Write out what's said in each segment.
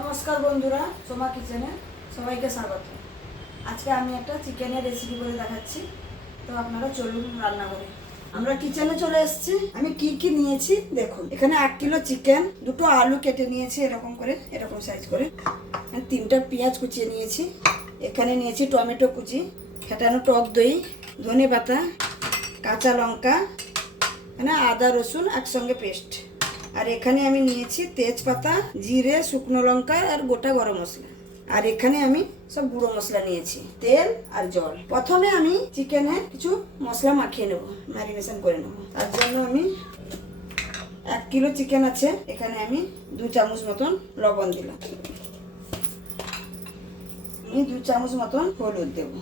নমস্কার বন্ধুরা, সোমা কিচেনে সবাইকে স্বাগত। আজকে আমি একটা চিকেনের রেসিপি করে দেখাচ্ছি, তো আপনারা চলুন রান্না করে। আমরা কিচেনে চলে এসেছি, আমি কি কি নিয়েছি দেখুন। এখানে এক কিলো চিকেন, দুটো আলু কেটে নিয়েছি এরকম করে, এরকম সাইজ করে। তিনটা পেঁয়াজ কুচিয়ে নিয়েছি, এখানে নিয়েছি টমেটো কুচি, ফেটানো টক দই ধনে পাতা কাঁচা লঙ্কা মানে আদা, রসুন একসঙ্গে পেস্ট আর এখানে আমি নিয়েছি তেজপাতা, জিরে, শুকনো লঙ্কা আর গোটা গরম মশলা। আর এখানে আমি সব গুঁড়ো মশলা নিয়েছি, তেল আর জল। প্রথমে আমি চিকেনে কিছু মশলা মাখিয়ে নেব, ম্যারিনেশন করে নেব। তার জন্য আমি এক কিলো চিকেন আছে, এখানে আমি দু চামচ মতন লবণ দিলাম। আমি দু চামচ মতন হলুদ দেবো।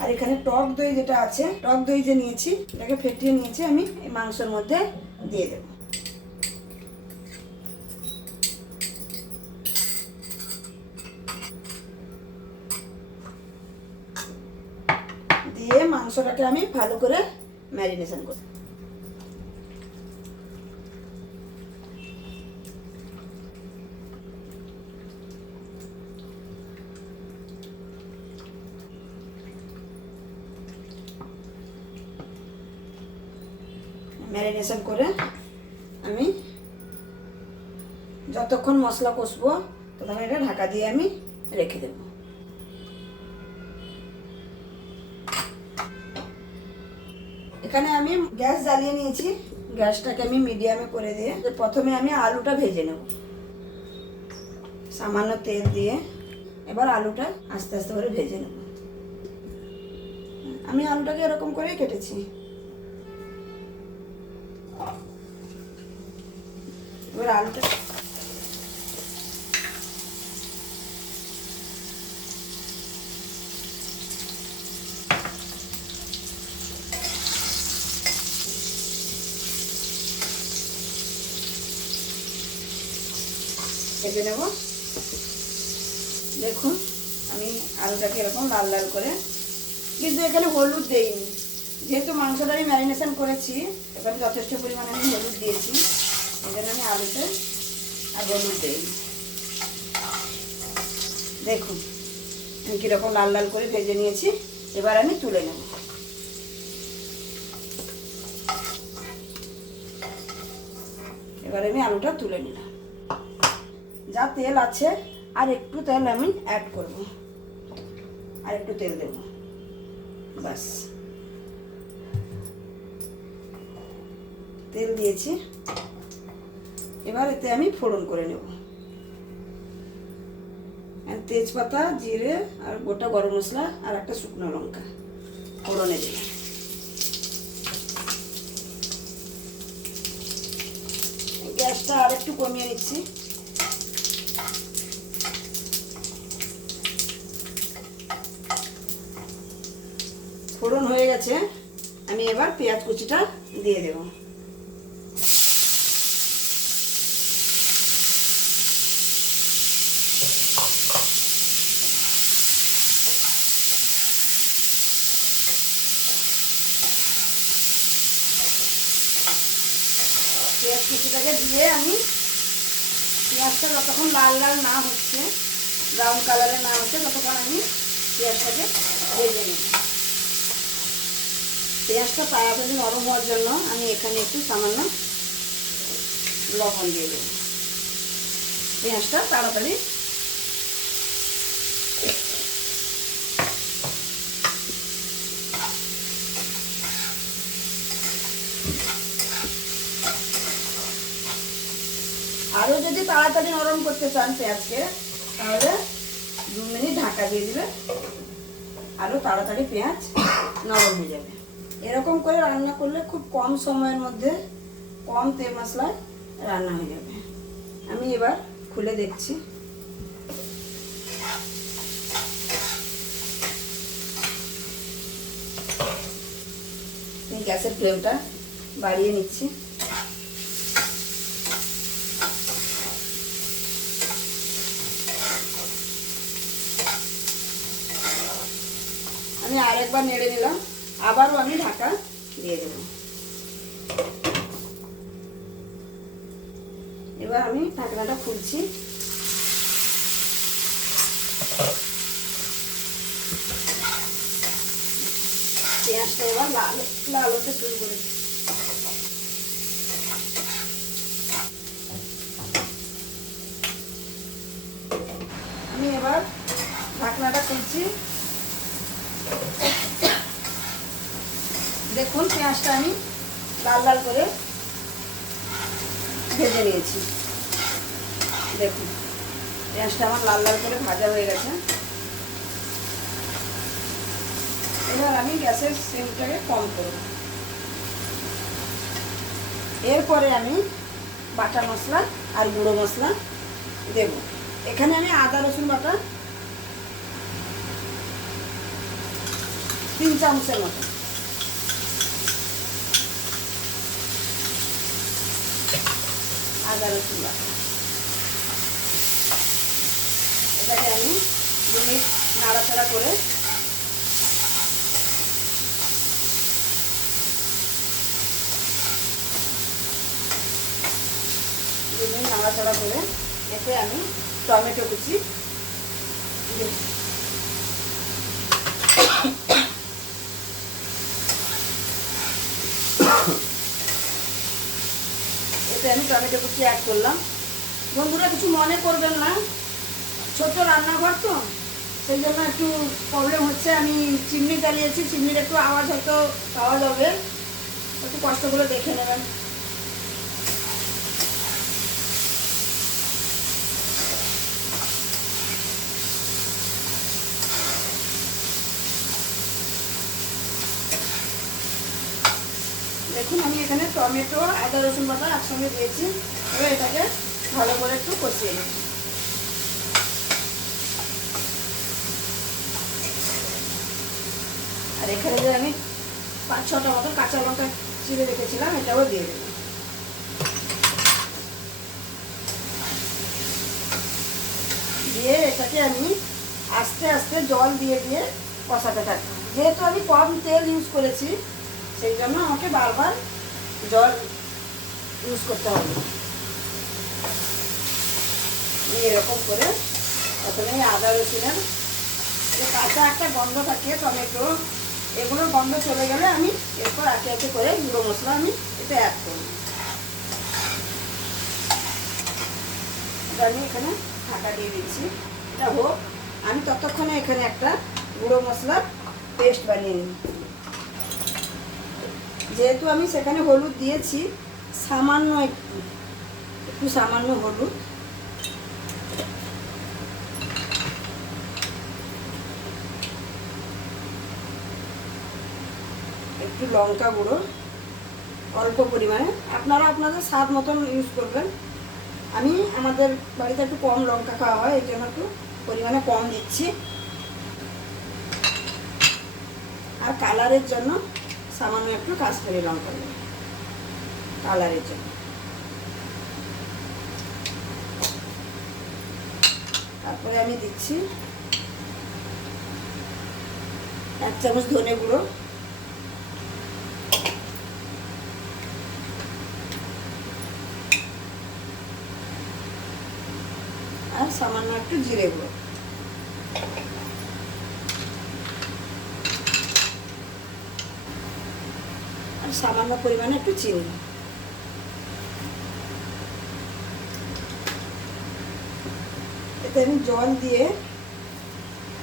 আর এখানে টক দই যেটা আছে, টক দই যে নিয়েছি, এটাকে ফেটিয়ে নিয়েছি, আমি মাংসের মধ্যে দিয়ে দেবো দিয়ে মাংসটাকে আমি ভালো করে ম্যারিনেশন করব। ম্যারিনেশন করে আমি যতক্ষণ মশলা কষবো, ততক্ষণ এটা ঢাকা দিয়ে আমি রেখে দেবো এখানে আমি গ্যাস জ্বালিয়ে নিয়েছি। গ্যাসটাকে আমি মিডিয়ামে করে দিয়ে প্রথমে আমি আলুটা ভেজে নেব। সামান্য তেল দিয়ে এবার আলুটা আস্তে আস্তে করে ভেজে নেব। আমি আলুটাকে এরকম করেই কেটেছি। এবার আলুটা ভেজে নেব। দেখুন, আমি আলুটাকে এরকম লাল লাল করে। কিন্তু এখানে হলুদ দেইনি। যেহেতু মাংসটা আমি ম্যারিনেশন করেছি, এখানে যথেষ্ট পরিমাণে আমি হলুদ দিয়েছি। জন্য আমি আলুতে আর হলুদ দিইনি। দেখুন, আমি কীরকম লাল লাল করে ভেজে নিয়েছি। এবার আমি তুলে নেব। এবার আমি আলুটা তুলে নিলাম। যা তেল আছে, আর একটু তেল আমি অ্যাড করব। আর একটু তেল দেব। বাস তেল দিয়েছি। এবার এতে আমি ফোড়ন করে নেব। তেজপাতা, জিরে, আর গোটা গরম মশলা, আর একটা শুকনো লঙ্কা ফোড়নে দিলাম। গ্যাসটা আর একটু কমিয়ে নিচ্ছি। ফোড়ন হয়ে গেছে, আমি এবার পেঁয়াজ কুচিটা দিয়ে দেব। পেঁয়াজ কুচিটাকে দিয়ে আমি পেঁয়াজটা যতক্ষণ লাল লাল না হচ্ছে ব্রাউন কালারে না হচ্ছে, ততক্ষণ আমি পেঁয়াজটাকে ভেজে নেব। পেঁয়াজটা পায়া তাড়াতাড়ি নরম হওয়ার জন্য আমি এখানে একটু সামান্য লবণ দিয়ে দেব। পেঁয়াজটা তাড়াতাড়ি আরও যদি তাড়াতাড়ি নরম করতে চান পেঁয়াজকে, তাহলে দু মিনিট ঢাকা দিয়ে দিবে। আরও তাড়াতাড়ি পেঁয়াজ নরম হয়ে যাবে। এরকম করে রান্না করলে খুব কম সময়ের মধ্যে কম তেল মশলায় রান্না হয়ে যাবে। আমি এবার খুলে দেখছি। গ্যাসের ফ্লেমটা বাড়িয়ে নিচ্ছি। আমি আরেকবার নেড়ে নিলাম। আবারও আমি ঢাকা দিয়ে দেব। এবার আমি ঢাকনাটা খুলছি। পেঁয়াজটা এবার লাল লাল হতে শুরু করে দিই। আমি এবার ঢাকনাটা খুলছি দেখুন পেঁয়াজটা আমি লাল লাল করে ভেজে নিয়েছি। দেখুন, পেঁয়াজটা আমার লাল লাল করে ভাজা হয়ে গেছে। এবার আমি গ্যাসের সিমটাকে কম করব। এরপরে আমি বাটা মশলা আর গুঁড়ো মশলা দেব। এখানে আমি আদা, রসুন বাটা তিন চামচের মতো। আদা রসুন এটাকে আমি দু মিনিট নাড়াচাড়া করে দু মিনিট নাড়াচাড়া করে এতে আমি টমেটো কুচি দেব। এতে আমি টমেটো কুচি অ্যাড করলাম। বন্ধুরা, কিছু মনে করবেন না। ছোট রান্নাঘর তো, সেই জন্য একটু প্রবলেম হচ্ছে। আমি চিমনি চালিয়েছি চিমনির একটু আওয়াজ হয়তো পাওয়া যাবে। একটু কষ্টগুলো দেখে নেবেন দেখুন আমি এখানে টমেটো, আদা, রসুন বাটা একসঙ্গে দিয়েছি। এবার এটাকে ভালো করে একটু কষিয়ে নিই। আর এখানে যে আমি পাঁচ, ছটা মতো কাঁচা লঙ্কা চিড়ে রেখেছিলাম, এটাও দিয়ে দেবো দিয়ে এটাকে আমি আস্তে আস্তে জল দিয়ে দিয়ে কষাতে থাকব। যেহেতু আমি কম তেল ইউজ করেছি, সেই জন্য আমাকে বারবার জল ইউজ করতে হবে। এরকম করে প্রথমে আদা রসুনের যে কাঁচা একটা গন্ধ থাকে, টমেটো এগুলোর গন্ধ চলে গেলে আমি এরপর একে একে করে গুঁড়ো মশলা আমি এতে অ্যাড করব। এটা আমি এখানে ঢাকা দিয়ে দিচ্ছি। এটা হোক, আমি ততক্ষণে এখানে একটা গুঁড়ো মশলার পেস্ট বানিয়ে নিই যেহেতু আমি সেখানে হলুদ দিয়েছি, সামান্য একটু একটু সামান্য হলুদ। একটু লঙ্কা গুঁড়ো, অল্প পরিমাণে। আপনারা আপনাদের স্বাদ মতন ইউজ করবেন। আমি আমাদের বাড়িতে একটু কম লঙ্কা খাওয়া হয় এই জন্য একটু পরিমাণে কম দিচ্ছি। আর কালারের জন্য সামান্য একটু কাশ্মীরি লঙ্কা দেব কালারের জন্য। তারপরে আমি দিচ্ছি এক চামচ ধনে গুঁড়ো। আর সামান্য একটু জিরে গুঁড়ো। সামান্য পরিমাণে একটু চিনি। এতে আমি জল দিয়ে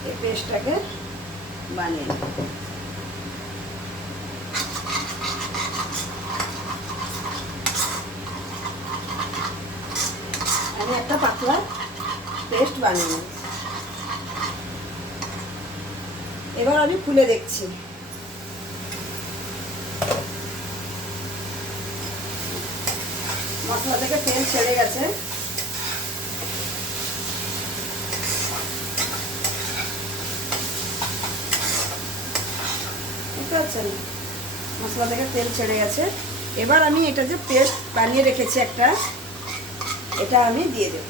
এই পেস্টটাকে বানিয়ে আমি একটা পাতলা পেস্ট বানিয়ে এবার আমি খুলে দেখছি। মশলা থেকে তেল ছেড়ে গেছে। বুঝতে পারছেন? মশলা থেকে তেল ছেড়ে গেছে। এবার আমি এটা যে পেস্ট বানিয়ে রেখেছি একটা, এটা আমি দিয়ে দেব।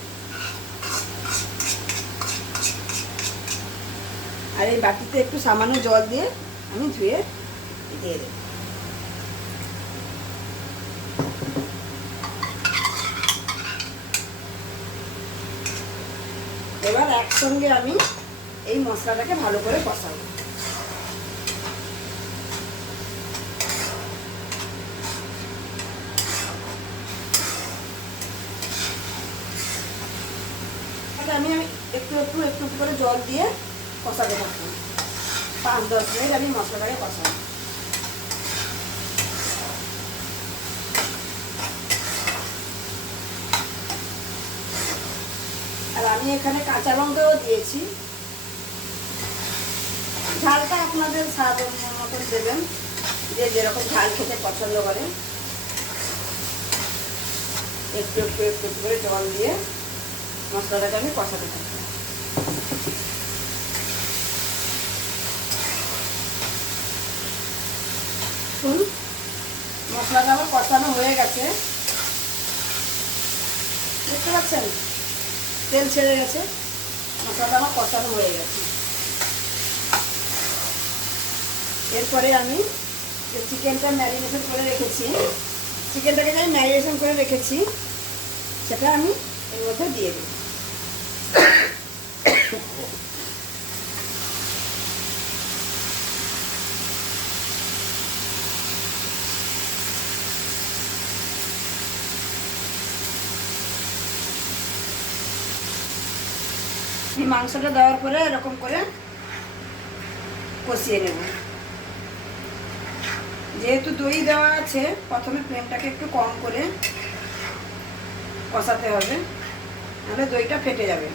আর এই বাটিতে একটু সামান্য জল দিয়ে আমি ধুয়ে দিয়ে দেব। এবার একসঙ্গে আমি এই মশলাটাকে ভালো করে কষাবো। আমি আমি একটু একটু একটু একটু করে জল দিয়ে কষাতে থাকব। পাঁচ দশ মিনিট আমি মশলাটাকে কষাবো। আর আমি এখানে কাঁচা লঙ্কাও দিয়েছি। ঝালটা আপনাদের স্বাদ মতন দেবেন, যে যেরকম ঝাল খেতে পছন্দ করে। একটু একটু একটু করে জল দিয়ে মশলাটাকে আমি কষাতে থাকি। মশলাটা আমার কষানো হয়ে গেছে। বুঝতে পারছেন তেল ছেড়ে গেছে, মশলাটা আমার কষানো হয়ে গেছে। এরপরে আমি চিকেনটা ম্যারিনেশন করে রেখেছি, চিকেনটাকে যে আমি ম্যারিনেশন করে রেখেছি, সেটা আমি এর মধ্যে দিয়ে দিই মাংসটা দেওয়ার পরে এরকম করে কষিয়ে নেব। যেহেতু দই দেওয়া আছে, প্রথমে ফ্লেমটাকে একটু কম করে কষাতে হবে, নাহলে দইটা ফেটে যাবে।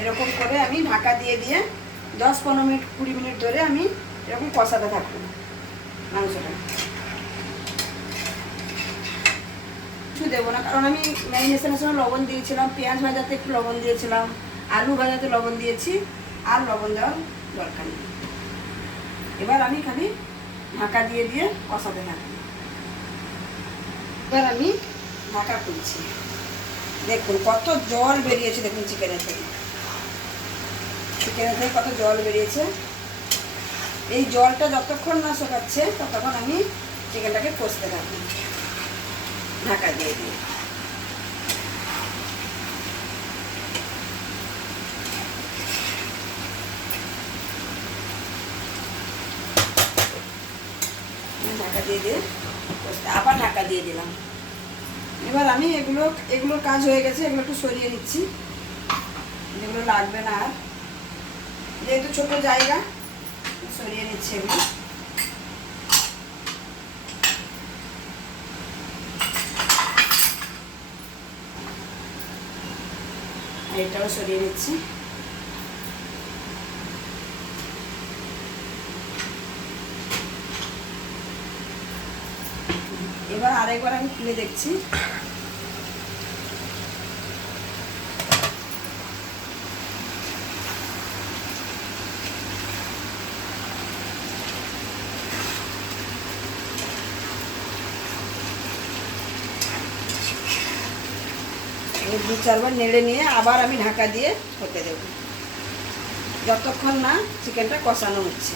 এরকম করে আমি ঢাকা দিয়ে দিয়ে দশ পনেরো মিনিট, কুড়ি মিনিট ধরে আমি এরকম কষাতে থাকব। মাংসটা। কিছু দেবো না, কারণ আমি ম্যারিনেশনের সময় লবণ দিয়েছিলাম, পেঁয়াজ ভাজাতে একটু লবণ দিয়েছিলাম, আলু ভাজাতে লবণ দিয়েছি, আর লবণ দেওয়ার দরকার নেই। এবার আমি খালি ঢাকা দিয়ে দিয়ে কষাতে থাকি। এবার আমি ঢাকা খুলছি। দেখুন, কত জল বেরিয়েছে, দেখুন চিকেনের থেকে। চিকেনের থেকে কত জল বেরিয়েছে। এই জলটা যতক্ষণ না শোকাচ্ছে, ততক্ষণ আমি চিকেনটাকে কষতে থাকি। ঢাকা দিয়ে দিই। ঢাকা দিয়ে দিয়ে কষতে আবার ঢাকা দিয়ে দিলাম। এবার আমি এগুলো এগুলোর কাজ হয়ে গেছে, এগুলো একটু সরিয়ে নিচ্ছি। যেগুলো লাগবে না আর। যেহেতু ছোট জায়গা সরিয়ে নিচ্ছি আর এটাও সরিয়ে নিচ্ছি। এবার আরেকবার আমি খুলে দেখছি। দু চারবার নেড়ে নিয়ে আবার আমি ঢাকা দিয়ে হতে দেব। যতক্ষণ না চিকেনটা কষানো হচ্ছে।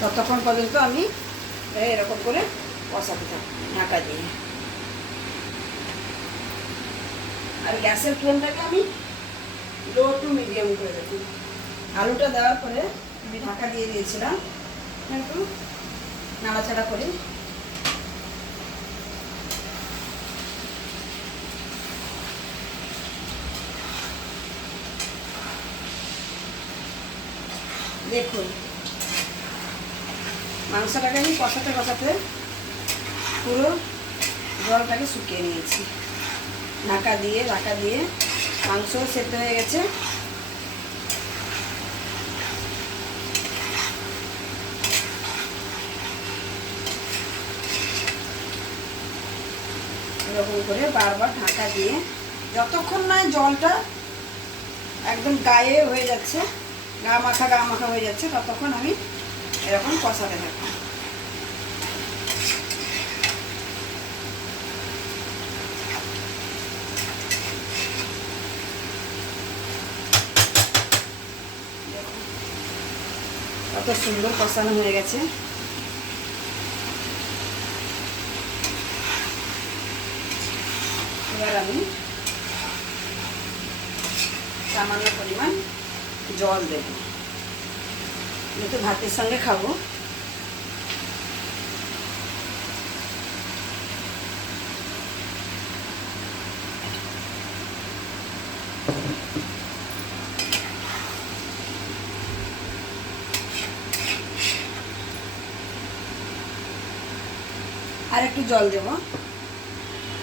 ততক্ষণ পর্যন্ত আমি এরকম করে কষাতে থাকব ঢাকা দিয়ে। আর গ্যাসের ফ্লেমটাকে আমি লো টু মিডিয়াম করে দেবো আলুটা দেওয়ার পরে আমি ঢাকা দিয়ে দিয়েছিলাম। একটু নাড়াচাড়া করি দেখুন। মাংসটাকে আমি কষাতে কষাতে পুরো জলটাকে শুকিয়ে নিয়েছি। ঢাকা দিয়ে ঢাকা দিয়ে মাংস সেদ্ধ হয়ে গেছে। এরকম করে বারবার ঢাকা দিয়ে, যতক্ষণ নয় জলটা একদম গায়ে হয়ে যাচ্ছে গা মাখা গা মাখা হয়ে যাচ্ছে, ততক্ষণ আমি এরকম কষাতে থাকব কত সুন্দর কষানো হয়ে গেছে। এবার আমি জল দেব। যেহেতু ভাতের সঙ্গে খাব। আর একটু জল দেবো।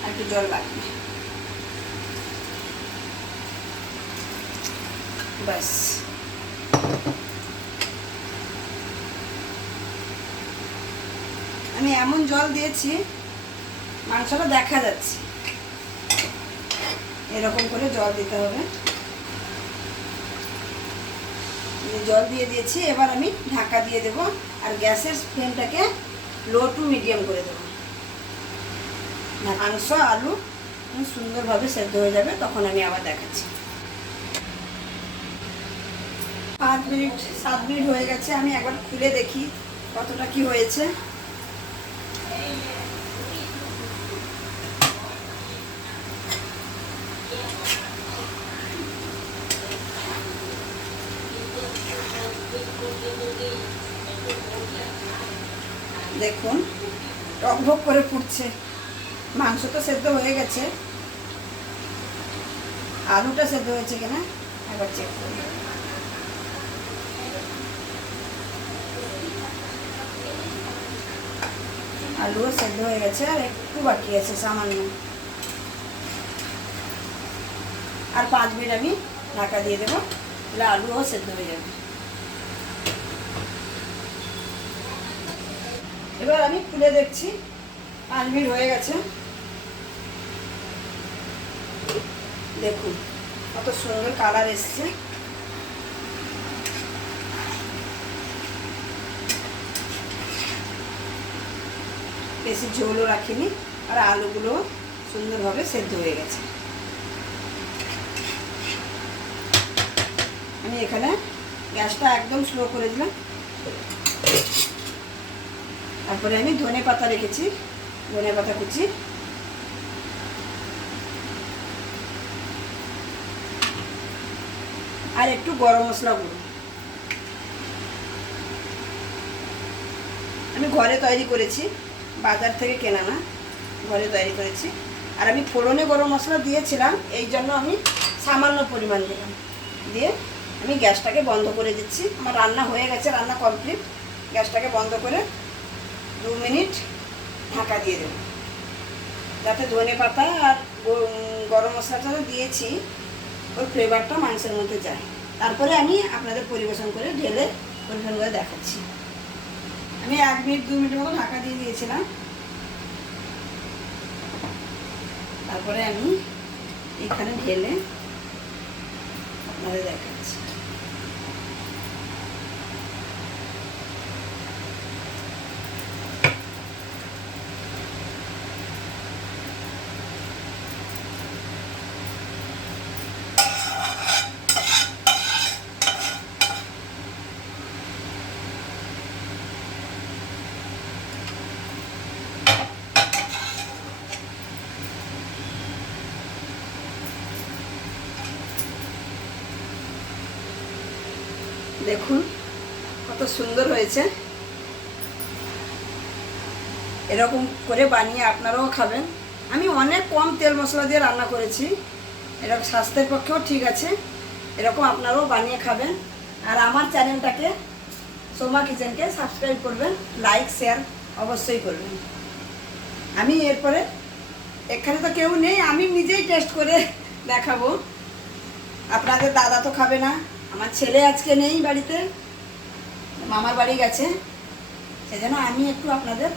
আর একটু জল লাগবে ব্যাস। আমি এমন জল দিয়েছি, মাংসটা দেখা যাচ্ছে। এরকম করে জল দিতে হবে। জল দিয়ে দিয়েছি, এবার আমি ঢাকা দিয়ে দেব আর গ্যাসের ফ্লেমটাকে লো টু মিডিয়াম করে দেবো। মাংস, আলু সুন্দরভাবে সেদ্ধ হয়ে যাবে, তখন আমি আবার দেখাচ্ছি। পাঁচ মিনিট, সাত মিনিট হয়ে গেছে, আমি একবার খুলে দেখি কতটা কি হয়েছে। দেখুন টকভক করে ফুটছে। মাংস তো সেদ্ধ হয়ে গেছে। আলুটা সেদ্ধ হয়েছে কিনা, একবার চেক করি আলুও সেদ্ধ হয়ে গেছে আর একটু বাকি আছে সামান্য। আর পাঁচ মিনিট আমি ঢাকা দিয়ে দেবো, তাহলে আলুও সেদ্ধ হয়ে যাবে। এবার আমি খুলে দেখছি, পাঁচ মিনিট হয়ে গেছে। দেখুন, কত সুন্দর কালার এসছে। বেশি ঝোলও রাখিনি, আর আলুগুলো সুন্দরভাবে সেদ্ধ হয়ে গেছে। আমি এখানে গ্যাসটা একদম স্লো করে দিলাম। তারপরে আমি ধনে পাতা রেখেছি, ধনে পাতা কুচি। আর একটু গরম মশলা গুঁড়ো। আমি ঘরে তৈরি করেছি। বাজার থেকে কেনা না, ঘরে তৈরি করেছি। আর আমি ফোড়নে গরম মশলা দিয়েছিলাম, এই জন্য আমি সামান্য পরিমাণ দিলাম। দিয়ে আমি গ্যাসটাকে বন্ধ করে দিচ্ছি। আমার রান্না হয়ে গেছে, রান্না কমপ্লিট। গ্যাসটাকে বন্ধ করে দু মিনিট ঢাকা দিয়ে দেবো। যাতে ধনে পাতা আর গরম মশলাটা দিয়েছি, ওর ফ্লেভারটা মাংসের মধ্যে যায়। তারপরে আমি আপনাদের পরিবেশন করে ঢেলে পরিবেশন করে দেখাচ্ছি। আমি এক মিনিট দু মিনিট মতো ঢাকা দিয়ে দিয়েছিলাম। তারপরে আমি এখানে ঢেলে আপনাদের দেখাচ্ছি দেখুন, কত সুন্দর হয়েছে। এরকম করে বানিয়ে আপনারাও খাবেন। আমি অনেক কম তেল মশলা দিয়ে রান্না করেছি। এরকম স্বাস্থ্যের পক্ষেও ঠিক আছে। এরকম আপনারাও বানিয়ে খাবেন। আর আমার চ্যানেলটাকে সোমা কিচেনকে সাবস্ক্রাইব করবেন, লাইক, শেয়ার অবশ্যই করবেন। আমি এরপরে, এখানে তো কেউ নেই, আমি নিজেই টেস্ট করে দেখাবো। আপনাদের দাদা তো খাবে না। আমার ছেলে আজকে নেই বাড়িতে, মামার বাড়ি গেছে, সেজন্য আমি একটু আপনাদের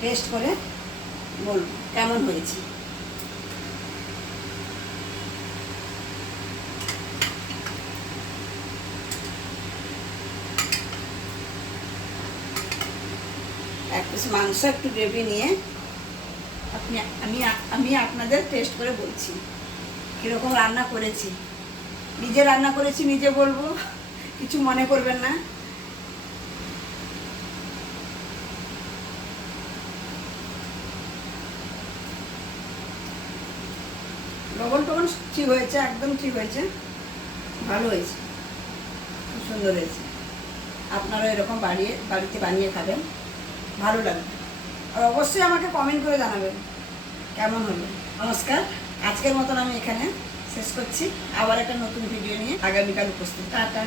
টেস্ট করে বলব কেমন হয়েছে। এক পিস মাংস, একটু গ্রেভি নিয়ে আপনি আমি আমি আপনাদের টেস্ট করে বলছি, কীরকম রান্না করেছি। নিজে রান্না করেছি, নিজে বলব, কিছু মনে করবেন না। লবণ টবণ ঠিক হয়েছে, একদম ঠিক হয়েছে। ভালো হয়েছে, খুব সুন্দর হয়েছে। আপনারা এরকম বাড়িয়ে, বাড়িতে বানিয়ে খাবেন, ভালো লাগবে। আর অবশ্যই আমাকে কমেন্ট করে জানাবেন, কেমন হলো। নমস্কার, আজকের মতন আমি এখানে শেষ করছি। আবার একটা নতুন ভিডিও নিয়ে আগামীকাল উপস্থিত। টাটা।